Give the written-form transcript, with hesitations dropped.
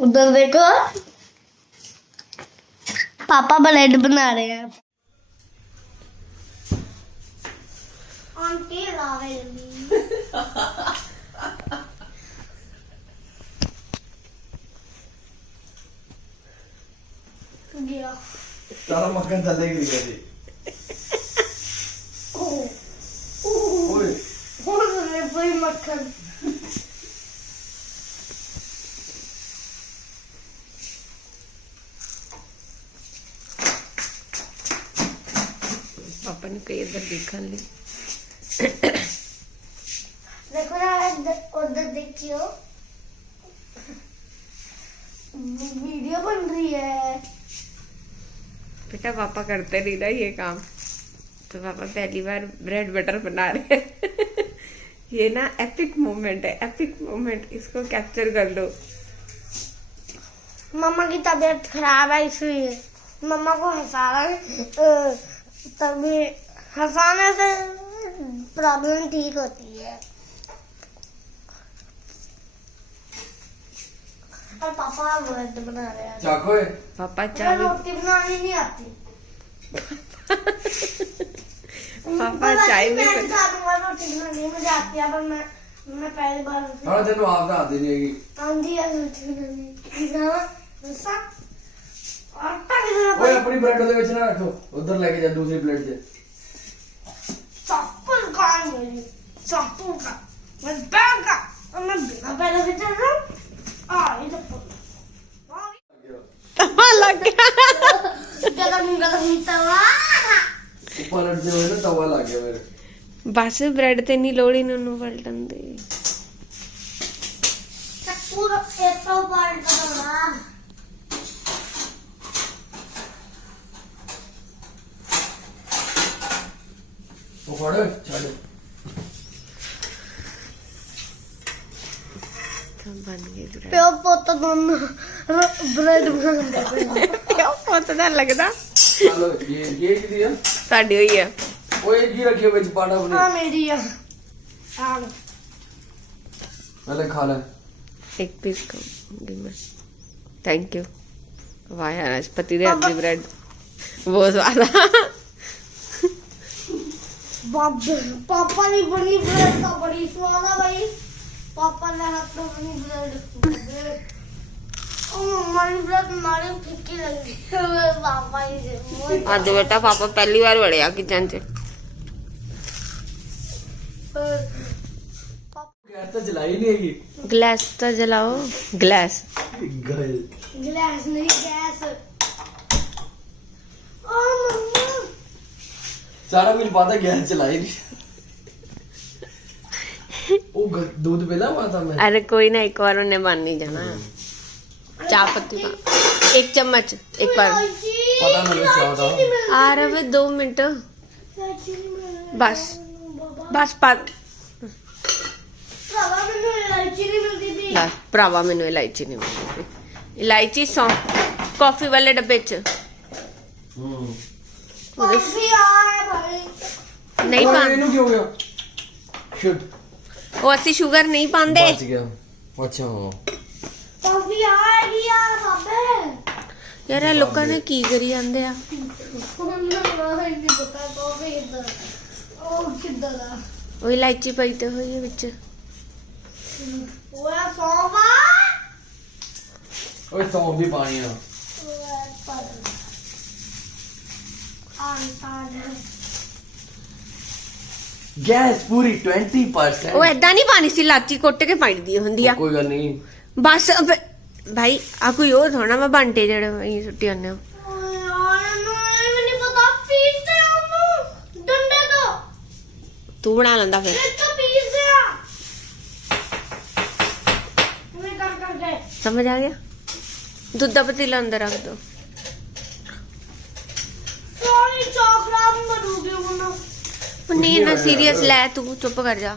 उधर देखो पापा ब्रेड बना रहे हैं। आंटी लावे गया सारा मक्खन थल्ले गिर गया जी। ओए कोई मक्खन पापा ने कई इधर देखा ली। देखो ना उधर देखियो वीडियो बन रही है। बेटा पापा करते नहीं ना ये काम, तो पापा पहली बार ब्रेड बटर बना रहे हैं। ये ना एपिक मोमेंट है, एपिक मोमेंट, इसको कैप्चर कर लो। मम्मा की तबीयत खराब है इसलिए मम्मा को तभी हंसाने से प्रॉब्लम ठीक होती है। और पापा ब्रेड बना रहे हैं। चाको है पापा मुझे चाय रोटी बनानी नहीं आती। पापा चाय में मैं सिखा दूंगा, रोटी बनानी मुझे आती है पर मैं पहली बार हाँ तेन आप तो आती नहीं हैगी। आंधी है रोटी बनानी। आटा कितना ओए अपनी ब्रेड ਉਹਦੇ ਵਿੱਚ ਨਾ ਰੱਖੋ, ਉਧਰ ਲੈ ਕੇ ਜਾ दूसरी प्लेट 'ਚ। चप्पल कहाँ है मेरी? चप्पल का मैं बैग का और मैं बिना पैरों के चल रहा हूँ। ये चप्पल तवा लग गया। गरम गरम तवा। ऊपर लट जाए ना तवा लग गया मेरे। बस ब्रेड ते नहीं लोड़ी नूनू पलटन दे। पूरा एक तो पलट दो। वो फड़ छड़ बन गई ब्रेड। प्यो पोता दोनों ब्रेड बनाते हैं। क्यों पता लगदा चलो ये की दिया साडी होई है। ओए की रखियो ਵਿੱਚ ਪਾੜਾ ਬਣੇ। हाँ मेरी है। हाँ पहले खा ले। एक पीस खाऊंगी मैं। Thank you. वाह यार आज पति दे हाथ दी ब्रेड बहुत स्वाद आ। पापा ने बनी ब्रेड का बड़ी स्वाद है भाई। पापा ने हाथ में बनी ब्रेड। मम्मा ने ब्रेड मारी फीकी लगी। पापा ही से आज बेटा पापा पहली बार बढ़िया किचन से। गैस तो जलाई नहीं हैगी। ग्लास तो जलाओ। ग्लास गिलास नहीं गैस। ओ मम्मा सारा कुछ पता गैस चलाई नहीं। वो दूध पिला हुआ था मैं। अरे कोई ना, एक बार उन्हें बन नहीं जाना। चाय पत्ती का 1 चम्मच एक बार। पता नहीं क्या था। आ रहे 2 मिनट बस बस पा ਭਰਾਵਾ ਮੈਨੂੰ ਇਲਾਇਚੀ ਨਹੀਂ ਮਿਲਦੀ। ਇਲਾਇਚੀ ਸੌਂਫ ਕਾਫੀ ਵਾਲੇ ਡੱਬੇ ਚ कॉफी आए भाई। ਨਹੀਂ ਪਾਉਂਦੇ। ਇਹਨੂੰ ਕੀ ਹੋ ਗਿਆ? ਸ਼ਿਟ ਉਹ ਅਸੀਂ ਸ਼ੂਗਰ ਨਹੀਂ ਪਾਉਂਦੇ। ਬਚ ਗਿਆ। ਅੱਛਾ कॉफी आएगी यार बाबे। ਯਾਰ ਇਹ ਲੋਕਾਂ ਨੇ ਕੀ ਕਰੀ ਜਾਂਦੇ ਆ। नहीं पता कॉफी इधर ओ किधर है? ਉਹ ਇਲਾਇਚੀ ਪਈ ਤੇ ਹੋਈ ਹੈ ਵਿੱਚ। वो है सोवा। ਓਏ ਸੌਂਫ ਵੀ ਪਾਣੀ ਆ। ਗੈਸ ਪੂਰੀ 20%। ਉਹ ਐਦਾਂ ਨਹੀਂ ਪਾਣੀ ਸੀ, ਇਲਾਚੀ ਕੁੱਟ ਕੇ ਪਾਈ ਦੀ ਹੁੰਦੀ ਆ। ਕੋਈ ਗੱਲ ਨਹੀਂ। ਬਸ ਭਾਈ ਆ ਕੋਈ ਹੋਰ ਥੋੜਾ ਮੈਂ ਬਾਂਟੇ ਜਿਹੜੇ ਅਸੀਂ ਸੁੱਟੀ ਜਾਂਦੇ ਆ। ਤੂੰ ਬਣਾ ਲੈਂਦਾ ਫਿਰ। समझ आ गया? दूध का पतीला अंदर रख दो। नहीं ना सीरियस ले, तू चुप कर जा।